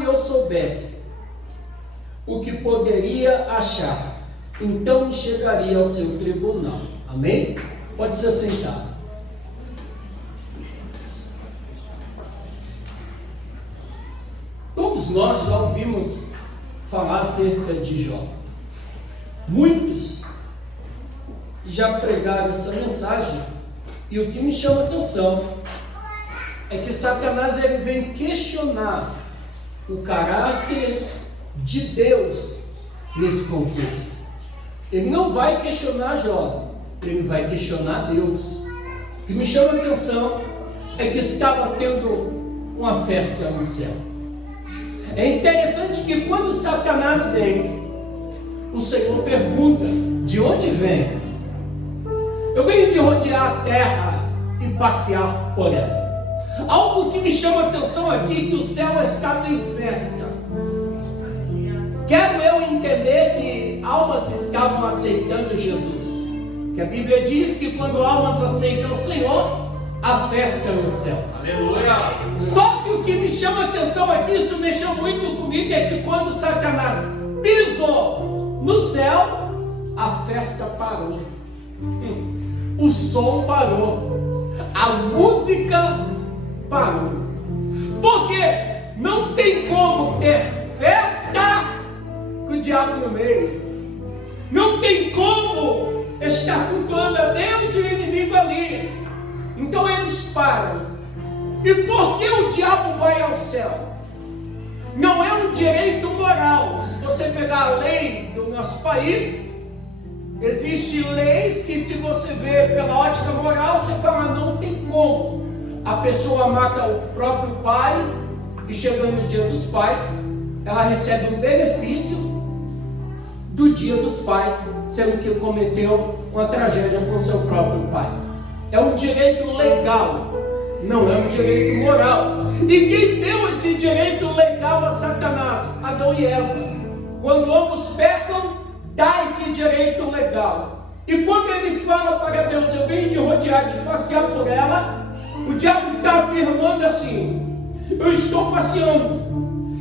se eu soubesse o que poderia achar, então me chegaria ao seu tribunal. Amém? Pode se assentar. Todos nós já ouvimos falar acerca de Jó. Muitos já pregaram essa mensagem. E o que me chama a atenção é que Satanás ele vem questionar o caráter de Deus nesse contexto. Ele não vai questionar Jó, ele vai questionar Deus. O que me chama a atenção é que estava tendo uma festa no céu. É interessante que quando Satanás vem, o Senhor pergunta: de onde vem? Eu venho de rodear a terra e passear por ela. Algo que me chama a atenção aqui é que o céu estava em festa. Quero eu entender que almas estavam aceitando Jesus. Que a Bíblia diz que quando almas aceitam o Senhor, há festa no céu. Aleluia! Só que o que me chama a atenção aqui, isso mexeu muito comigo, é que quando Satanás pisou no céu, a festa parou. O som parou. A música parou. Porque não tem como ter festa com o diabo no meio. Não tem como estar cultuando a Deus e o inimigo ali. Então eles param. E por que o diabo vai ao céu? Não é um direito moral. Se você pegar a lei do nosso país, existem leis que, se você vê pela ótica moral, você fala: não tem como. A pessoa mata o próprio pai e, chegando no dia dos pais, ela recebe um benefício do dia dos pais, sendo que cometeu uma tragédia com seu próprio pai. É um direito legal, não é um direito moral. E quem deu esse direito legal a Satanás? Adão e Eva. Quando ambos pecam, dá esse direito legal. E quando ele fala para Deus: eu venho de rodear, de passear por ela, o diabo está afirmando assim: eu estou passeando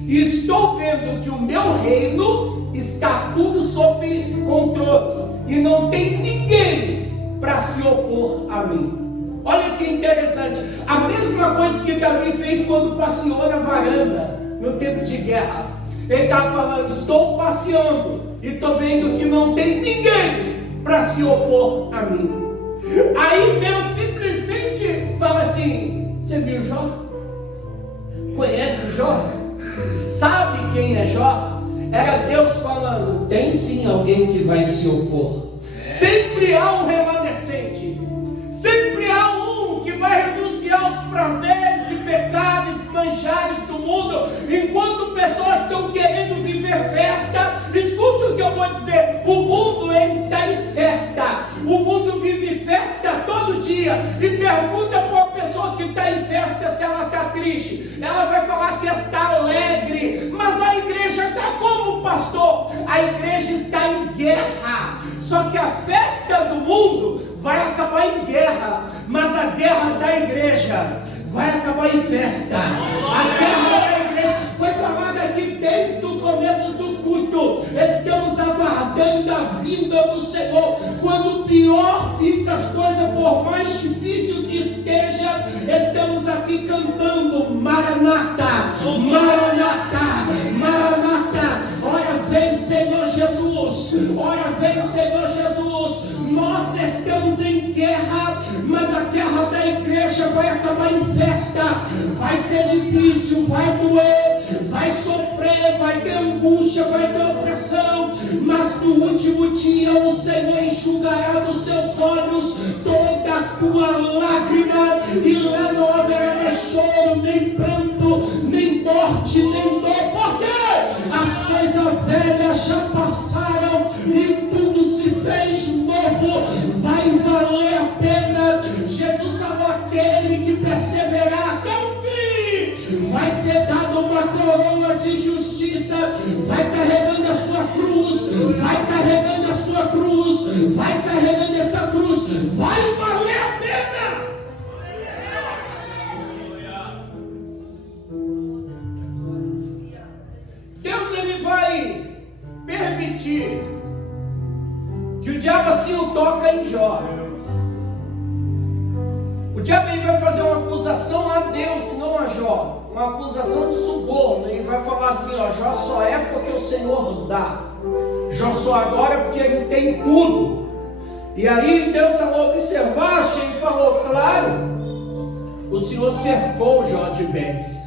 e estou vendo que o meu reino está tudo sob controle e não tem ninguém para se opor a mim. Olha que interessante, a mesma coisa que Davi fez quando passeou na varanda no tempo de guerra. Ele estava falando: estou passeando e estou vendo que não tem ninguém para se opor a mim. Aí Deus simplesmente fala assim: você viu Jó? Conhece Jó? Sabe quem é Jó? Era Deus falando: tem sim alguém que vai se opor. Sempre há um remanescente. Sempre há um que vai renunciar aos prazeres e pecados manchados do mundo, enquanto pessoas estão querendo viver festa. Escuta o que eu vou dizer: o mundo ele está em festa. O mundo vive festa todo dia. E pergunta para uma pessoa que está em festa se ela está triste. Ela vai falar que está alegre. Mas a igreja está como, pastor? A igreja está em guerra. Só que a festa do mundo vai acabar em guerra, mas a guerra da igreja vai acabar em festa. A guerra da igreja foi falada aqui desde o começo do culto. Estamos aguardando a vinda do Senhor. Quando pior fica as coisas, por mais difícil que esteja, estamos aqui cantando: Maranata, Maranata, Maranata. Ora vem, Senhor Jesus. Ora vem, Senhor Jesus. Nós estamos em guerra, mas a guerra da igreja vai acabar em festa. Vai ser difícil, vai doer, vai sofrer, vai ter angústia, vai ter opressão, mas no último dia o Senhor enxugará dos seus olhos toda a tua lágrima, e lá não haverá mais choro, nem pranto, nem morte, nem dor. Por quê? As coisas velhas já passaram e tudo se fez novo. Vai valer a pena. Jesus falou: aquele que perseverar até o fim vai ser dado uma coroa de justiça. Vai carregando a sua cruz, vai carregando a sua cruz, vai carregando essa cruz. Vai valer a pena. diabo toca em Jó. O diabo ele vai fazer uma acusação a Deus, não a Jó. Uma acusação de suborno. Ele vai falar assim, ó, Jó só é porque o Senhor dá. Jó só adora porque ele tem tudo. E aí Deus falou, observaste, e falou, claro, o Senhor cercou Jó de bens.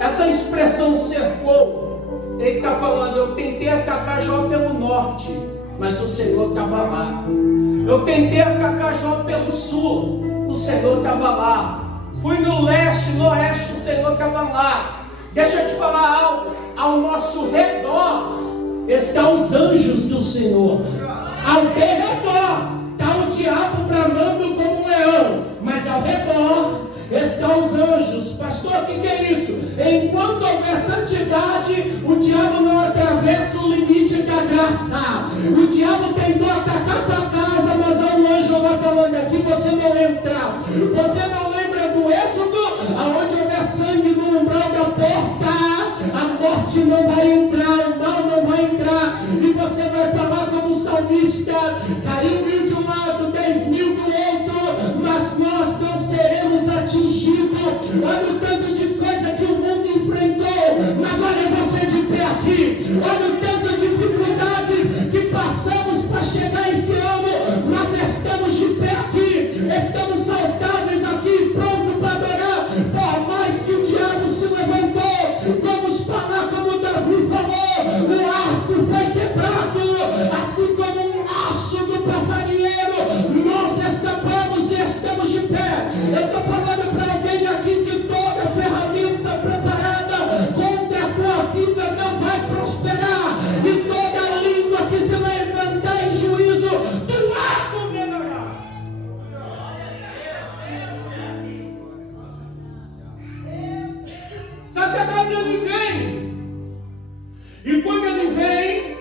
Essa expressão cercou, ele está falando, eu tentei atacar Jó pelo norte, mas o Senhor estava lá. Eu tentei atacar Jó pelo sul, o Senhor estava lá. Fui no leste, no oeste, o Senhor estava lá. Deixa eu te falar algo, ao nosso redor estão os anjos do Senhor. Ao redor está o diabo bramando como um leão, mas ao redor estão os anjos. Pastor, o que é isso? Enquanto houver santidade, o diabo não atravessa o limite da graça. O diabo tentou atacar tua casa, mas há um anjo lá falando, aqui você não entra. Você não lembra do Êxodo? Aonde houver sangue no umbral da porta, a morte não vai entrar, o mal não vai entrar. E você vai falar como salmista, caiu 1000 de um lado, 10.000 do outro, mas nós não seremos atingidos. Olha o tanto de coisa que o mundo enfrentou, mas olha você de pé aqui. Olha o tanto de dificuldade que passamos para chegar esse ano, nós estamos de pé aqui, estamos saudáveis aqui, prontos para adorar. Por mais que o diabo se levantou, vamos falar como Davi falou, o arco foi quebrado, assim como um aço do passarinheiro, nós escapamos e estamos de pé. Eu estou falando para alguém aqui que toda ferramenta preparada contra a tua vida não vai prosperar, e toda língua que se levantar em juízo, tu a condenarás. Satanás ele vem, e quando ele vem,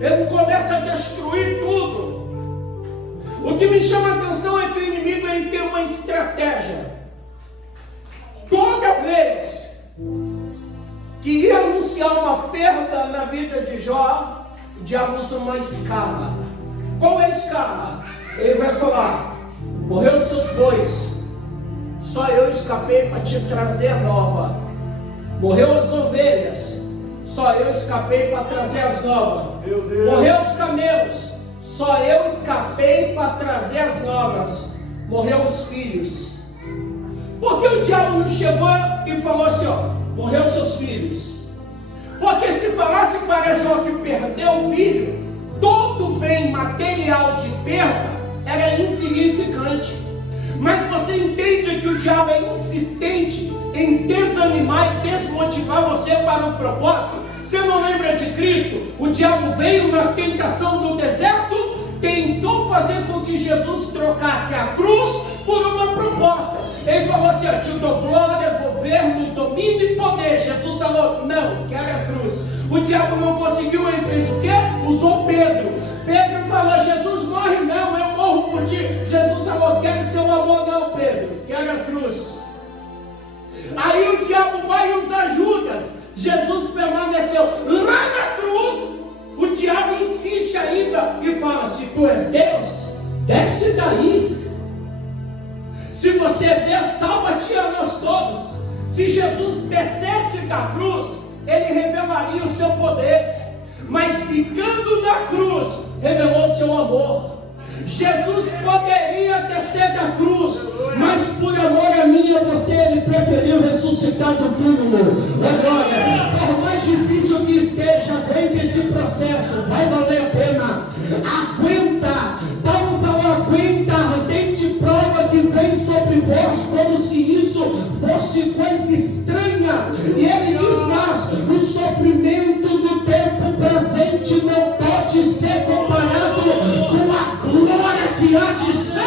ele começa a destruir tudo. O que me chama a atenção é que o inimigo ele tem uma estratégia. Toda vez que ia anunciar uma perda na vida de Jó, o diabo usa uma escala. Qual é a escala? Ele vai falar, morreu os seus bois, só eu escapei para te trazer nova. Morreu as ovelhas, só eu escapei para trazer as novas. Morreu os camelos, só eu escapei para trazer as novas. Morreu os filhos. Por que o diabo não chegou e falou assim, ó, morreu seus filhos? Porque se falasse para Jó que perdeu o filho, todo bem material de perda era insignificante. Mas você entende que o diabo é insistente em desanimar e desmotivar você para o propósito? Você não lembra de Cristo? O diabo veio na tentação do deserto, tentou fazer com que Jesus trocasse a cruz por uma proposta. Ele falou assim, te dou glória, governo, domínio e poder. Jesus falou, não, quero a cruz. O diabo não conseguiu, ele fez o quê? Usou Pedro. Pedro falou, Jesus morre, não, eu morro por ti. Jesus falou, quero seu amor, não, Pedro, quero a cruz. Aí o diabo vai e usa Judas. Jesus permaneceu lá na cruz. O diabo insiste ainda e fala, se tu és Deus, desce daí. Se você é Deus, salva-te a nós todos. Se Jesus descesse da cruz, ele revelaria o seu poder. Mas ficando na cruz, revelou o seu amor. Jesus poderia descer da cruz, mas por amor a mim e a você, ele preferiu ressuscitar do túmulo. Agora, por mais difícil que esteja, aguenta esse processo, vai valer a pena. Aguenta. Paulo falou, aguenta a ardente prova que vem sobre vós, como se isso fosse coisa estranha. E ele diz mais, o sofrimento do tempo presente não pode ser comparado com a glória que há de ser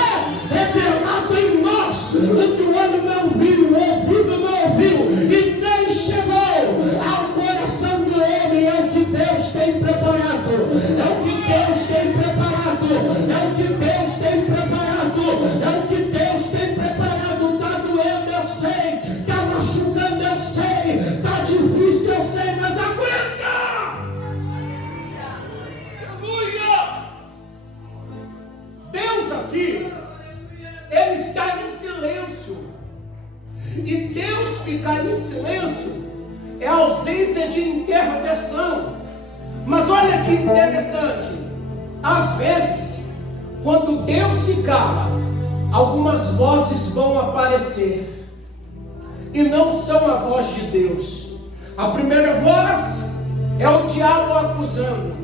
revelado em nós. O que o olho não viu, o ouvido não ouviu, e nem chegou ao coração do homem, é o que Deus tem preparado. É o que Deus tem preparado. É o que Deus tem preparado. É o que Deus tem preparado. Está doendo, eu sei. Está machucando, eu sei. Está difícil, eu sei, mas aguenta! aqui, ele está em silêncio. E Deus ficar em silêncio é ausência de intervenção. Mas olha que interessante, às vezes, quando Deus se cala, algumas vozes vão aparecer, e não são a voz de Deus. A primeira voz é o diabo acusando,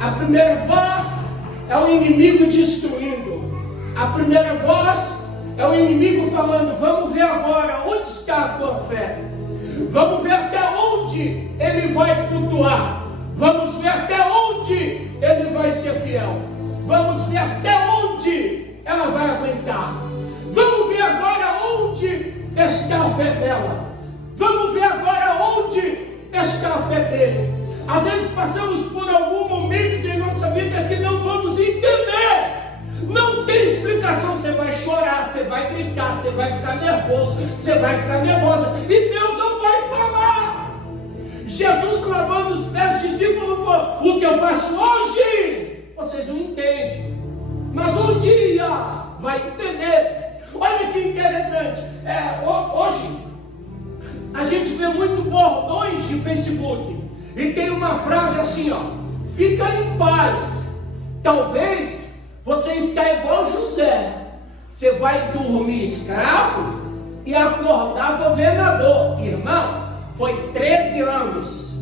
a primeira voz é o inimigo destruindo, a primeira voz é o inimigo falando: vamos ver agora onde está a tua fé, vamos ver até onde ele vai flutuar, vamos ver até onde ele vai ser fiel, vamos ver até onde ela vai aguentar, vamos ver agora onde está a fé dela, vamos ver agora onde está a fé dele. Às vezes passamos por algum momento em nossa vida que não vamos entender. Não tem explicação. Você vai chorar, você vai gritar, você vai ficar nervoso, você vai ficar nervosa, e Deus não vai falar. Jesus lavando os pés dos discípulos falou: o que eu faço hoje, vocês não entendem, mas um dia vai entender. Olha que interessante, hoje a gente vê muito bordões de Facebook, e tem uma frase assim, ó: fica em paz. Talvez você está igual José, você vai dormir escravo e acordar governador. Irmão, foi 13 anos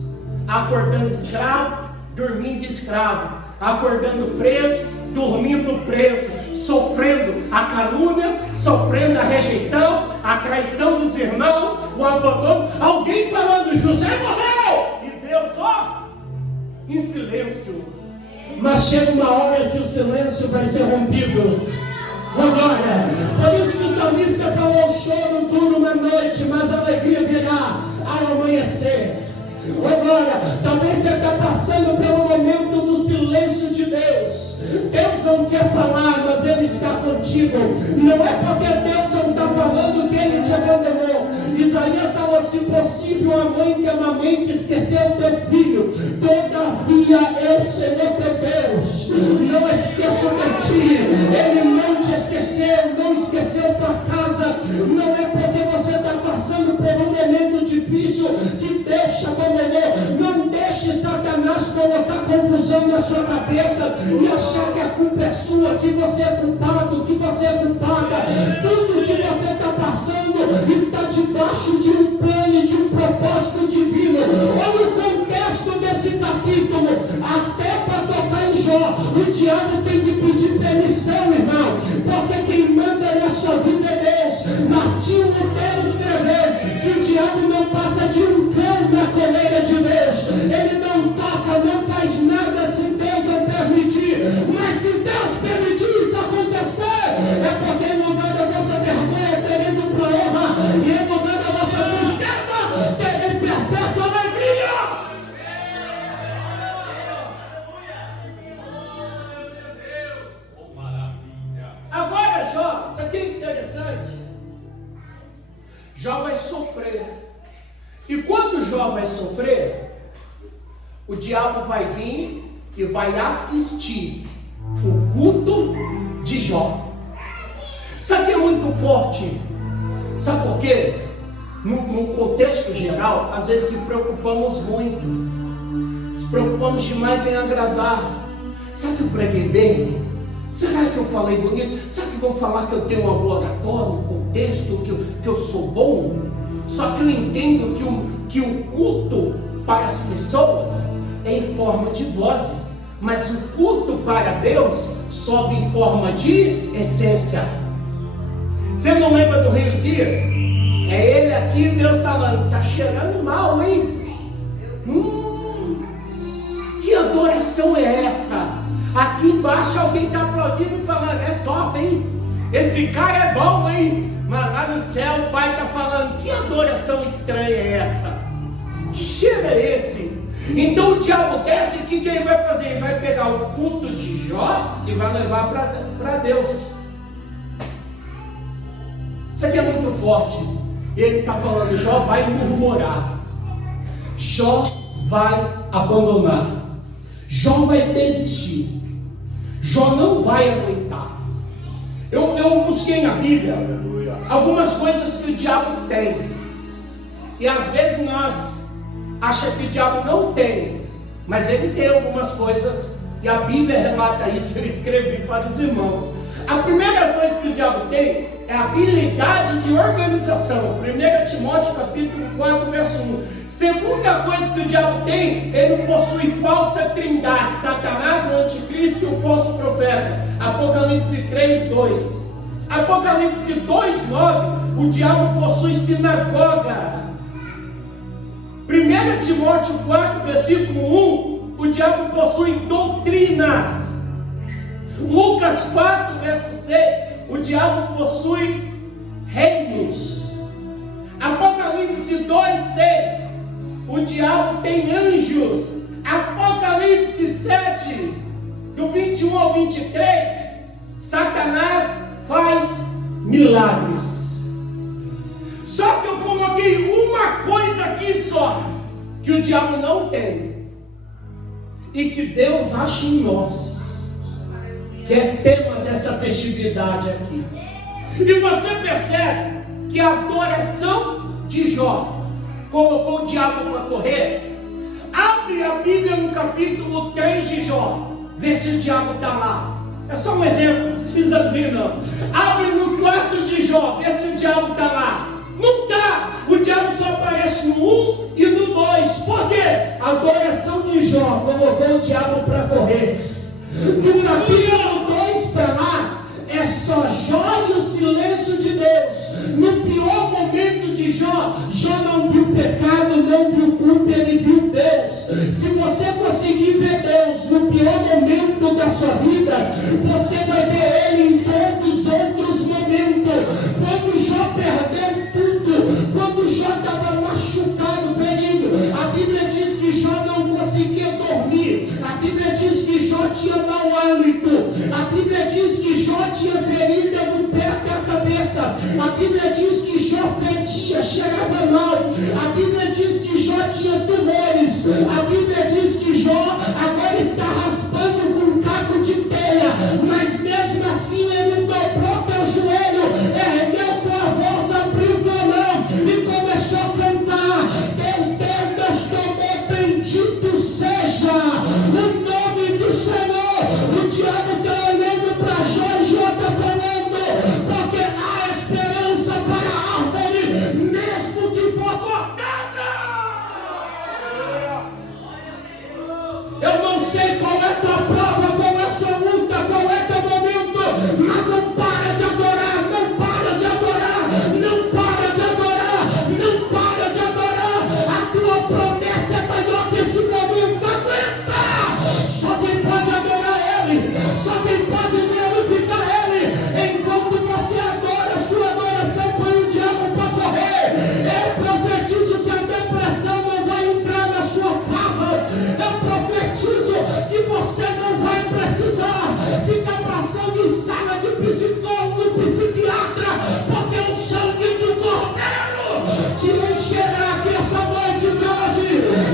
acordando escravo, dormindo escravo, acordando preso, dormindo preso, sofrendo a calúnia, sofrendo a rejeição, a traição dos irmãos, o abandono. Alguém falando: José morreu, e Deus, ó, em silêncio. Mas chega uma hora que o silêncio vai ser rompido. Agora, por isso que o salmista falou: choro duro na noite, mas a alegria virá ao amanhecer. Agora, talvez você está passando pelo momento do silêncio de Deus. Deus não quer falar, mas Ele está contigo. Não é porque Deus não está falando que Ele te abandonou. Isaías falou: se possível, a mãe que amamente esqueceu o teu filho, todavia eu, Senhor teu Deus, não esqueço de ti. Ele não te esqueceu, não esqueceu tua casa. Não é porque você está passando por um momento difícil que Deus te abandonou. Não deixe Satanás colocar confusão na sua cabeça e achar que a culpa é sua, que você é culpado, que você é culpada. Tudo que você está passando está debaixo de um plano e de um propósito divino. Olha o contexto desse capítulo. Até para tocar em Jó, o diabo tem que pedir permissão, irmão, porque quem manda na sua vida é Deus. Martinho Lutero escreveu que o diabo não passa de um cão na coleira de Deus. Ele não toca, não faz nada se Deus não permitir. Mas se Deus permitir isso acontecer, é porque em lugar da nossa vergonha ter ido para a honra, e em lugar da nossa tristeza ter perpétua alegria. Agora, Jó, isso aqui é interessante. Jó vai sofrer. E quando Jó vai sofrer, o diabo vai vir e vai assistir o culto de Jó. Isso aqui é muito forte. Sabe por quê? No contexto geral, às vezes se preocupamos muito. Se preocupamos demais em agradar. Será que eu preguei bem? Será que eu falei bonito? Será que vão falar que eu tenho uma boa oratória, um contexto, que eu sou bom? Só que eu entendo que o culto para as pessoas é em forma de vozes, mas o culto para Deus sobe em forma de essência. Você não lembra do Rei Uzias? É ele aqui, Deus falando: está cheirando mal, hein? Que adoração é essa? Aqui embaixo alguém está aplaudindo e falando: é top, hein? Esse cara é bom, hein? Mas lá no céu o Pai está falando: que adoração estranha é essa? Que cheiro é esse? Então o diabo desce, o que ele vai fazer? Ele vai pegar o culto de Jó e vai levar para Deus. Isso aqui é muito forte. Ele está falando: Jó vai murmurar, Jó vai abandonar, Jó vai desistir, Jó não vai aguentar. Eu busquei na Bíblia algumas coisas que o diabo tem. E às vezes nós achamos que o diabo não tem, mas ele tem algumas coisas, e a Bíblia relata isso. Eu escrevi para os irmãos. A primeira coisa que o diabo tem é a habilidade de organização. 1 Timóteo capítulo 4, verso 1. Segunda coisa que o diabo tem, ele possui falsa trindade: Satanás, o anticristo e o falso profeta. Apocalipse 3, 2. Apocalipse 2, 9. O diabo possui sinagogas. 1 Timóteo 4, versículo 1. O diabo possui doutrinas. Lucas 4, verso 6. O diabo possui reinos. Apocalipse 2, 6. O diabo tem anjos. Apocalipse 7, do 21 ao 23. Satanás faz milagres. Só que eu coloquei uma coisa aqui só, que o diabo não tem, e que Deus acha em nós, que é tema dessa festividade aqui. E você percebe que a adoração de Jó colocou o diabo para correr. Abre a Bíblia no capítulo 3 de Jó, vê se o diabo está lá. É só um exemplo, não precisa abrir não. Abre no 4 de Jó, vê se o diabo está lá. Não está. O diabo só aparece no 1 e no 2. Por quê? A adoração de Jó colocou o diabo para correr. Do capítulo 2 para lá, é só Jó e o silêncio de Deus. No pior momento de Jó, Jó não viu pecado, não viu culpa, ele viu Deus. Se você conseguir ver Deus no pior momento da sua vida, você vai ver Ele em todos os outros momentos. Quando Jó perdeu tudo, quando Jó estava machucado, ferido, a Bíblia diz que Jó não conseguia dormir. A Bíblia diz que Jó tinha mau hálito. A Bíblia diz que Jó tinha ferida no pé até a cabeça. A Bíblia diz que Jó fedia, cheirava mal. A Bíblia diz que Jó tinha tumores. A Bíblia diz que Jó agora está raspando com um caco de telha. Mas mesmo assim ele dobrou teu joelho, ergueu tua voz, abriu tua mão e começou a cantar: Deus, Deus, tomou, bendito seja o nome do Senhor. O diabo está olhando para Jó e Jó está falando, porque há esperança para a árvore, mesmo que for cortada. Eu não sei qual é a tua prova, qual é a sua luta, qual é teu momento, mas não para de adorar, não para de adorar, não para de adorar, não para de adorar. A tua promessa é maior que esse momento. Aguenta! Só quem pode adorar Ele, só quem pode glorificar Ele. Enquanto você adora, sua adoração põe o diabo para correr. Eu profetizo que a depressão não vai entrar na sua casa. Eu profetizo que você não vai precisar ficar passando em sala de psicólogo, psiquiatra, porque o sangue do Cordeiro te encherá aqui essa noite de hoje.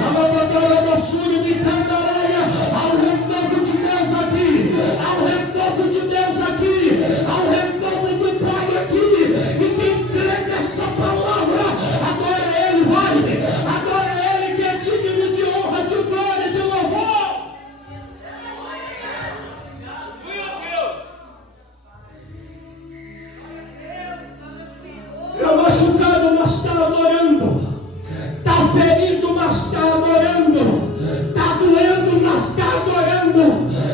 A babadora do sul de Candareia, ao renovo de Deus aqui, ao renovo de Deus aqui, ao renovo do Pai aqui. E quem crê nessa palavra, agora Ele vai, agora Ele que é digno de honra, de glória, de louvor. Está machucado, mas está adorando. Está ferido, mas está adorando. Está doendo, mas está adorando.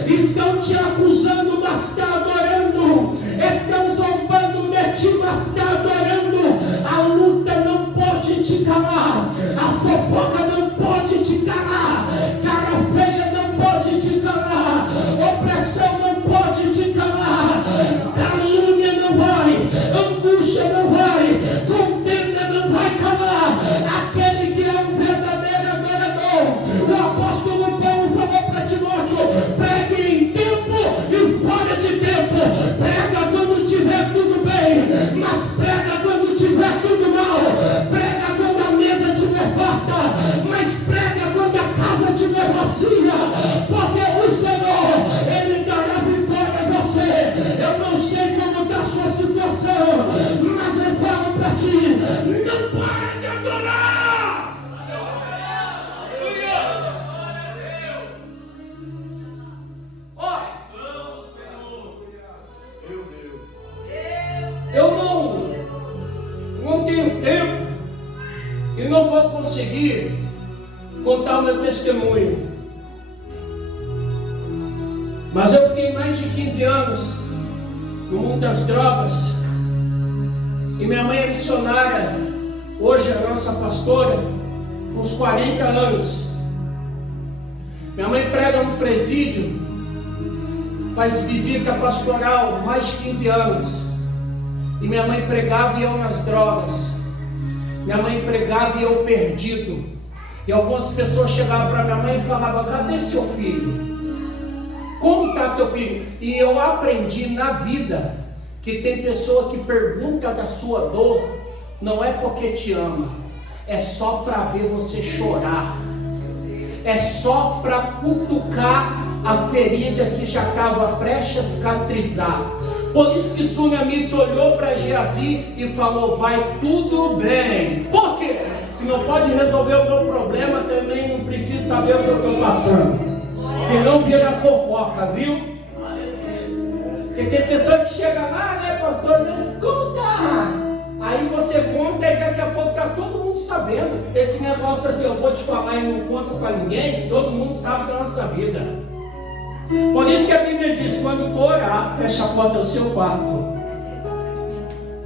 Estão te acusando, mas está adorando. Estão zombando de ti, mas está adorando. A luta não pode te calar. A fofoca não pode te calar. Cara feia não pode te calar. Opressão não pode te calar. Calúnia não vai. Angústia não vai. Contenda não vai calar. Aquele que é um verdadeiro adorador. O apóstolo Paulo falou para Timóteo: pregue em tempo essa situação, mas eu falo para ti, não para de adorar. Olha, eu não tenho tempo e não vou conseguir contar o meu testemunho. Mas eu fiquei mais de 15 anos no mundo das drogas. E minha mãe é missionária, hoje é a nossa pastora, uns 40 anos. Minha mãe prega no presídio, faz visita pastoral mais de 15 anos. E minha mãe pregava e eu nas drogas. Minha mãe pregava e eu perdido. E algumas pessoas chegavam para minha mãe e falavam: cadê seu filho? Como está teu filho? E eu aprendi na vida que tem pessoa que pergunta da sua dor, não é porque te ama, é só para ver você chorar, é só para cutucar a ferida que já estava prestes a cicatrizar. Por isso que Sunamita olhou para Geazi e falou: vai tudo bem. Por quê? Se não pode resolver o meu problema, também não precisa saber o que eu estou passando. Senão vira fofoca, viu? Porque tem pessoa que chega lá, né, pastor? Conta! Aí você conta e daqui a pouco está todo mundo sabendo. Esse negócio assim, eu vou te falar e não conta para ninguém, todo mundo sabe da nossa vida. Por isso que a Bíblia diz: quando for orar, fecha a porta do seu quarto,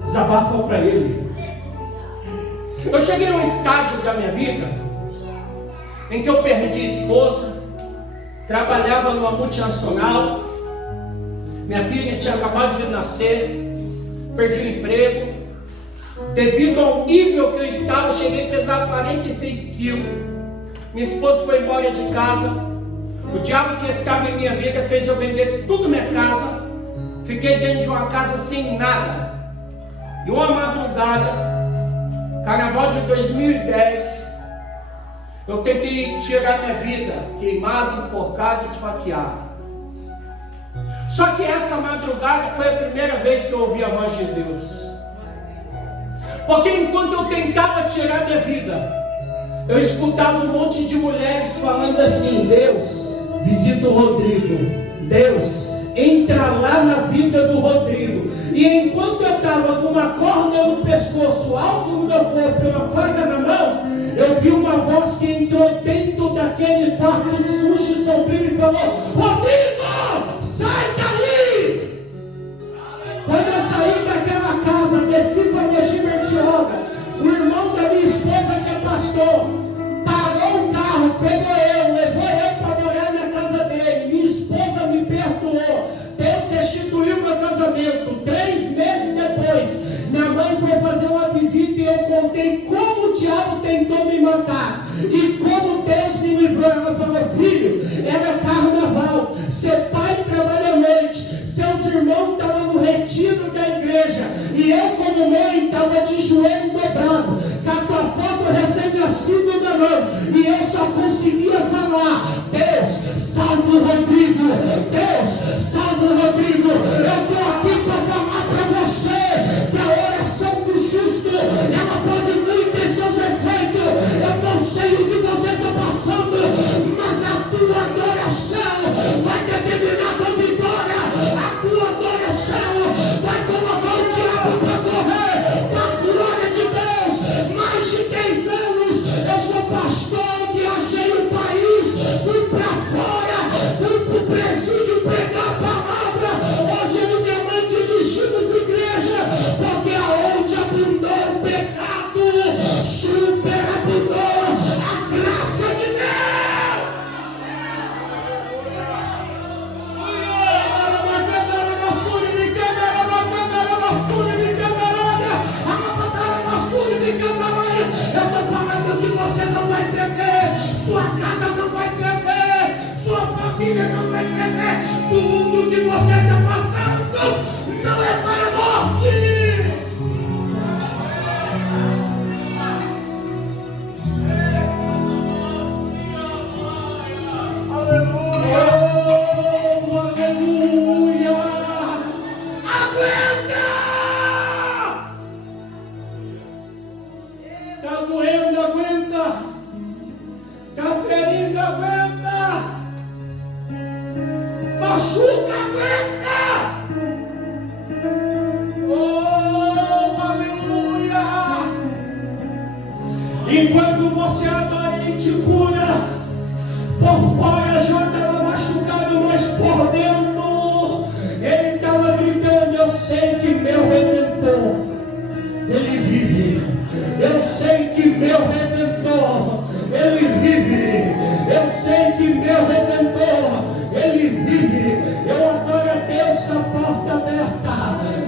desabafa para ele. Eu cheguei a um estágio da minha vida em que eu perdi a esposa, trabalhava numa multinacional, minha filha tinha acabado de nascer, perdi o emprego. Devido ao nível que eu estava, eu cheguei a pesar 46 quilos. Minha esposa foi embora de casa. O diabo que estava em minha vida fez eu vender tudo minha casa. Fiquei dentro de uma casa sem nada. E uma madrugada, carnaval de 2010, eu tentei tirar minha vida, queimado, enforcado, esfaqueado. Só que essa madrugada foi a primeira vez que eu ouvi a voz de Deus. Porque enquanto eu tentava tirar minha vida, eu escutava um monte de mulheres falando assim: Deus, visita o Rodrigo. Deus, entra lá na vida do Rodrigo. E enquanto eu estava com uma corda no pescoço, algo no meu corpo e uma faca na mão, eu vi uma voz que entrou dentro daquele quarto sujo e sombrio e falou: Rodrigo, sai daí! Quando eu saí daquela casa, desci para Mogi Bertioga, o irmão da minha esposa, que é pastor, parou o carro, pegou eu, levou eu para morar na casa dele. Minha esposa me perdoou. Deus restituiu meu casamento. 3 meses depois, minha mãe foi fazer uma visita e eu contei como o diabo tentou me matar e como Deus me livrou. Ela falou: filho, era carnaval, seu pai trabalha à noite, seus irmãos estavam no retiro da igreja e eu, como mãe, estava de joelho dobrado, com a tua foto recém-nascido na mão, e eu só conseguia falar: Deus, salve o Rodrigo, Deus, salve o Rodrigo. Eu estou aqui para falar para você que a oração do justo, ela pode muito ter seus efeitos. Eu não sei o que você está passando, mas a tua adoração vai determinar a tua vitória. A tua adoração vai colocar o diabo para correr da glória de Deus. Mais de 10 anos eu sou pastor, viajei o país, fui para fora, fui para o presídio pregar a palavra. Enquanto você adora, Ele te cura. Por fora já estava machucado, mas por dentro Ele estava gritando: eu sei que meu Redentor, Ele vive. Eu sei que meu Redentor, Ele vive. Eu sei que meu Redentor, Ele vive. Eu adoro a Deus com a porta aberta,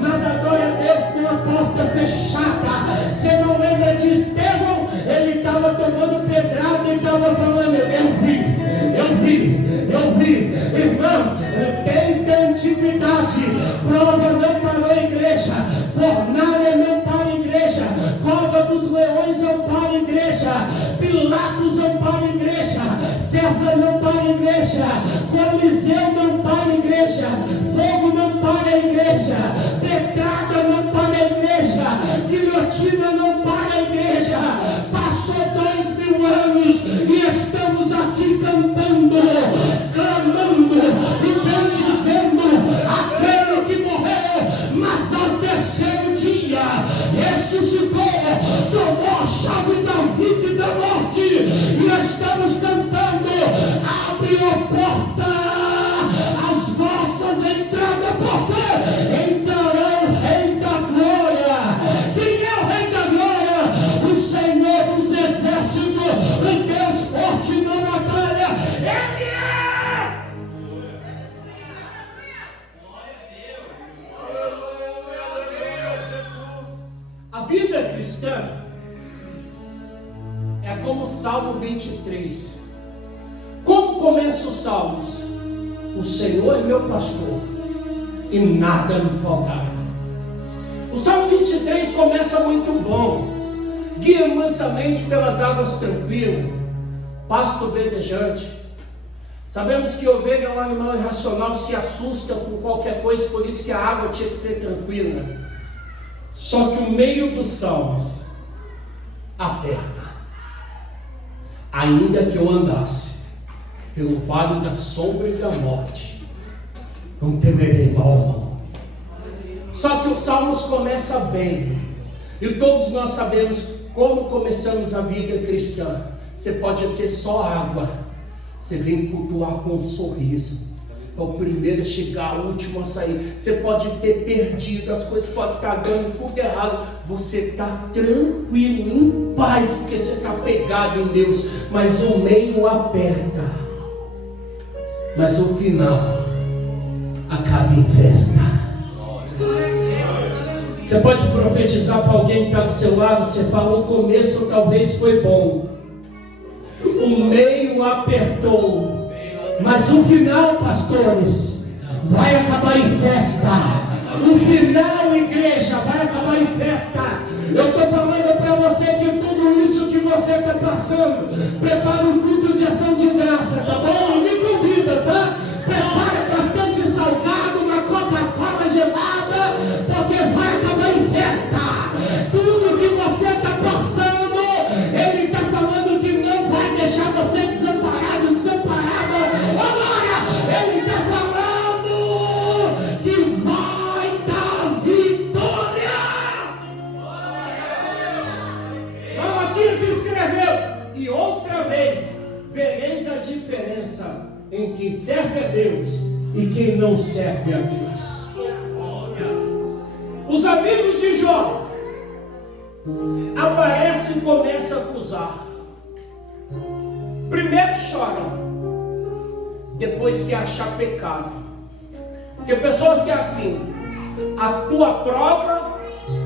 mas adoro a Deus com a porta fechada. Você não lembra de Estevão? Ele estava tomando pedrada e estava falando: eu vi. Irmão, desde a antiguidade, prova não parou a igreja, fornalha não para a igreja, cova dos leões não para a igreja, Pilatos não para a igreja, César não para a igreja, Coliseu não para a igreja, fogo não para a igreja, pedrada não para a igreja, guilhotina não para a igreja. Passou 2000 anos e estamos aqui cantando, clamando e bendizendo aquele que morreu, mas ao terceiro dia ressuscitou, tomou a chave da vida e da morte, e estamos cantando: abre a porta, as vossas entradas, porque entrará o Rei da Glória. Quem é o Rei da Glória? O Senhor dos Exércitos, o Deus forte na batalha. Ele é! A vida cristã é como o Salmo 23. Como começa os Salmos? O Senhor é meu pastor e nada me faltará. O Salmo 23 começa muito bom: guia mansamente pelas águas tranquilas, pasto verdejante. Sabemos que ovelha é um animal irracional, se assusta com qualquer coisa, por isso que a água tinha que ser tranquila. Só que o meio dos Salmos aperta: ainda que eu andasse pelo vale da sombra e da morte, não temerei mal algum. Só que os Salmos começam bem, e todos nós sabemos como começamos a vida cristã. Você pode ter só água, você vem cultuar com um sorriso. É o primeiro a chegar, o último a sair. Você pode ter perdido, as coisas podem estar dando tudo errado. Você está tranquilo, em paz, porque você está pegado em Deus. Mas o meio aperta, mas o final acaba em festa. Você pode profetizar para alguém que está do seu lado. Você fala: o começo talvez foi bom, o meio apertou, mas o final, pastores, vai acabar em festa. O final, igreja, vai acabar em festa. Eu estou falando para você que tudo isso que você está passando, prepara um culto de ação de graça, tá bom? Me convida, tá? Prepara bastante salgado, uma Coca-Cola gelada, porque vai acabar em festa. Tudo que você está passando, Ele está falando que não vai deixar você desamparado, desamparada. Agora, Ele está falando que vai dar vitória. Malaquias escreveu: e outra vez vereis a diferença em quem serve a Deus e quem não serve a Deus. Os amigos de Jó aparecem e começam a acusar. Primeiro choram, depois que achar pecado. Porque pessoas que é assim: a tua prova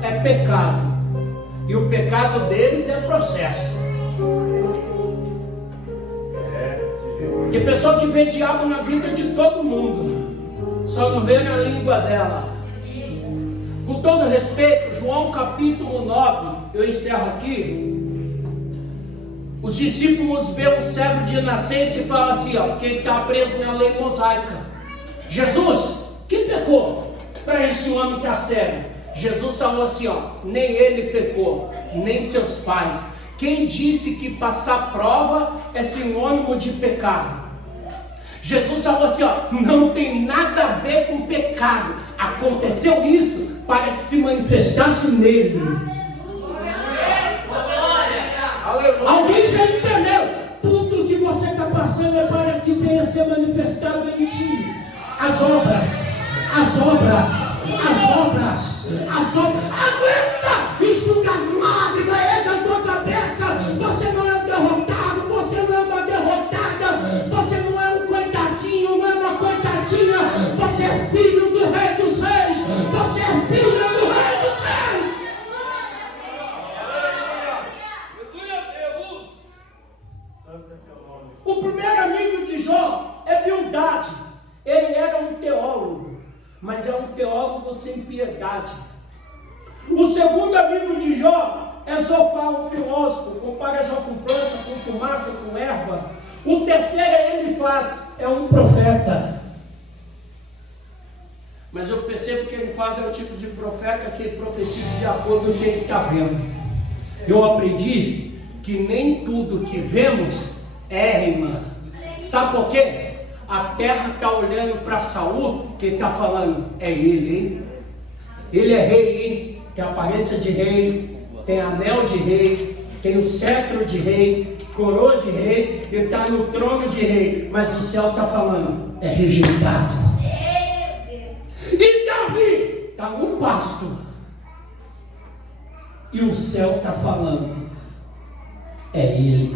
é pecado, e o pecado deles é processo. Porque pessoa que vê diabo na vida de todo mundo, só não vê na língua dela. Com todo respeito, João capítulo 9, eu encerro aqui. Os discípulos veem um cego de nascença e falam assim, ó, porque está preso na lei mosaica: Jesus, quem pecou para esse homem estar cego? Jesus falou assim, ó: nem ele pecou, nem seus pais. Quem disse que passar prova é sinônimo de pecado? Jesus falou assim, ó: não tem nada a ver com pecado. Aconteceu isso para que se manifestasse nele. Aleluia! Alguém já entendeu? Tudo que você está passando é para que venha a ser manifestado em ti. As obras. Aguenta! Enxuga as lágrimas, erga a tua cabeça. Você não é um derrotado, você não é uma derrotada, você não é um coitadinho, não é uma coitadinha. Você é filho do Rei dos Reis. Você é filha do Rei dos Reis. O primeiro amigo de Jó é Bildade. Ele era um teólogo, mas é um teólogo sem piedade. O segundo amigo de Jó é Zofar, um filósofo, compara Jó com planta, com fumaça, com erva. O terceiro é um profeta. Mas eu percebo que ele faz é o tipo de profeta que profetiza de acordo com o que ele está vendo. Eu aprendi que nem tudo que vemos é irmã. Sabe por quê? A terra está olhando para Saul, que ele está falando, é ele, hein? Ele é rei, hein? Tem aparência de rei, tem anel de rei, tem o cetro de rei, coroa de rei, ele está no trono de rei, mas o céu está falando, é rejeitado. E Davi está no pasto, e o céu está falando, é ele.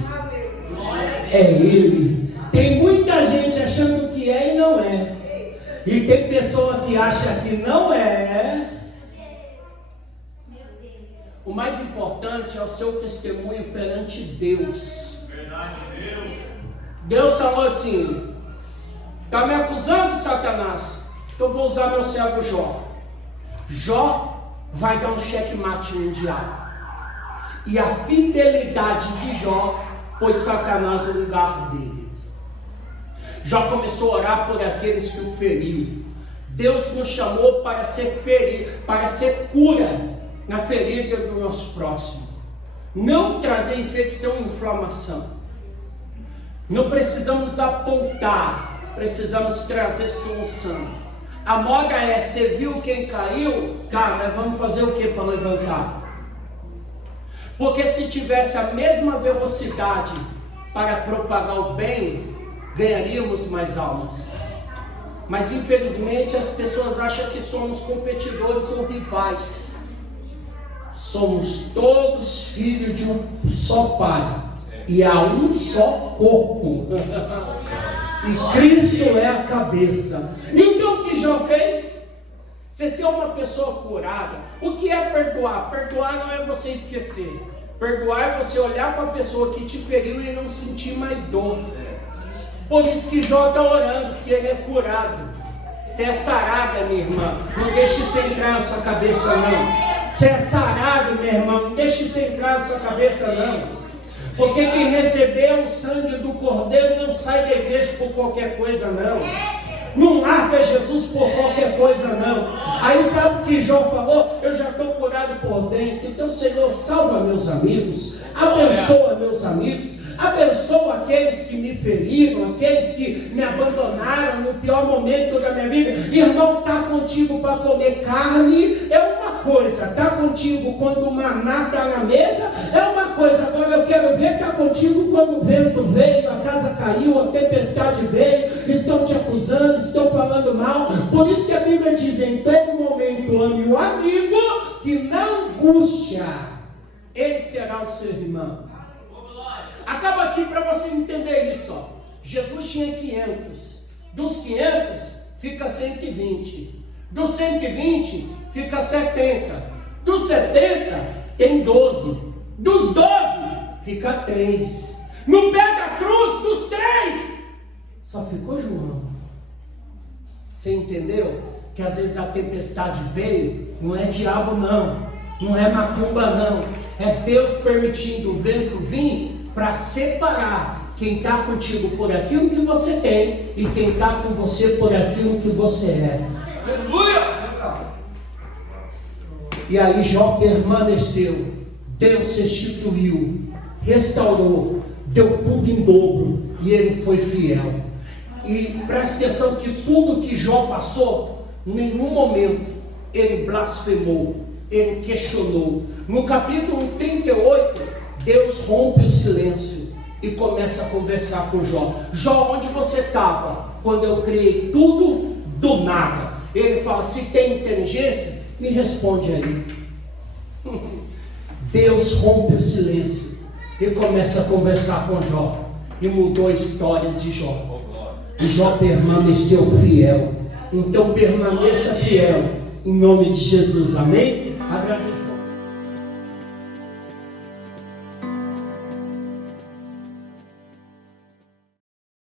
É ele. Tem muita gente achando que é e não é. E tem pessoa que acha que não é. O mais importante é o seu testemunho perante Deus. Verdade, Deus. Deus falou assim: está me acusando, Satanás? Então vou usar meu servo Jó. Jó vai dar um checkmate mundial. E a fidelidade de Jó pôs Satanás no lugar dele. Jó começou a orar por aqueles que o feriam. Deus nos chamou para ser cura na ferida do nosso próximo. Não trazer infecção e inflamação. Não precisamos apontar, precisamos trazer solução. A moda é, você viu quem caiu? Tá, mas vamos fazer o que para levantar? Porque se tivesse a mesma velocidade para propagar o bem, ganharíamos mais almas. Mas infelizmente as pessoas acham que somos competidores ou rivais. Somos todos filhos de um só Pai, e há um só corpo. E Cristo é a cabeça. Então o que Jó fez? Você ser uma pessoa curada. O que é perdoar? Perdoar não é você esquecer. Perdoar é você olhar para a pessoa que te feriu e não sentir mais dor. Por isso que Jó está orando, porque ele é curado. Você é sarada, minha irmã. Não deixe isso entrar na sua cabeça, não. Você é sarado, meu irmão. Não deixe isso entrar na sua cabeça, não. Porque quem recebeu o sangue do Cordeiro não sai da igreja por qualquer coisa, não. Não larga Jesus por qualquer coisa, não. Aí sabe o que Jó falou? Eu já estou curado por dentro. Então, Senhor, salva meus amigos, abençoa meus amigos, abençoa aqueles que me feriram, aqueles que me abandonaram no pior momento da minha vida. Irmão, está contigo para comer carne é uma coisa, está contigo quando o maná está na mesa é uma coisa. Agora eu quero ver, está contigo quando o vento veio, a casa caiu, a tempestade veio, estão te acusando, estão falando mal. Por isso que a Bíblia diz: em todo momento ame o amigo, que na angústia ele será o seu irmão. Acaba aqui para você entender isso, ó. Jesus tinha 500. Dos 500 fica 120. Dos 120 fica 70. Dos 70 tem 12. Dos 12 fica 3. No pé da cruz, dos 3 só ficou João. Você entendeu? Que às vezes a tempestade veio, não é diabo não, não é macumba não, é Deus permitindo o vento vir para separar quem está contigo por aquilo que você tem e quem está com você por aquilo que você é. Aleluia! E aí Jó permaneceu, Deus restituiu, restaurou, deu tudo em dobro e ele foi fiel. E preste atenção que tudo que Jó passou, em nenhum momento ele blasfemou, ele questionou. No capítulo 38, Deus rompe o silêncio e começa a conversar com Jó. Jó, onde você estava quando eu criei tudo do nada? Ele fala, se tem inteligência, me responde aí. Deus rompe o silêncio e começa a conversar com Jó. E mudou a história de Jó. Jó permaneceu fiel. Então permaneça fiel. Em nome de Jesus, amém? Agradeço.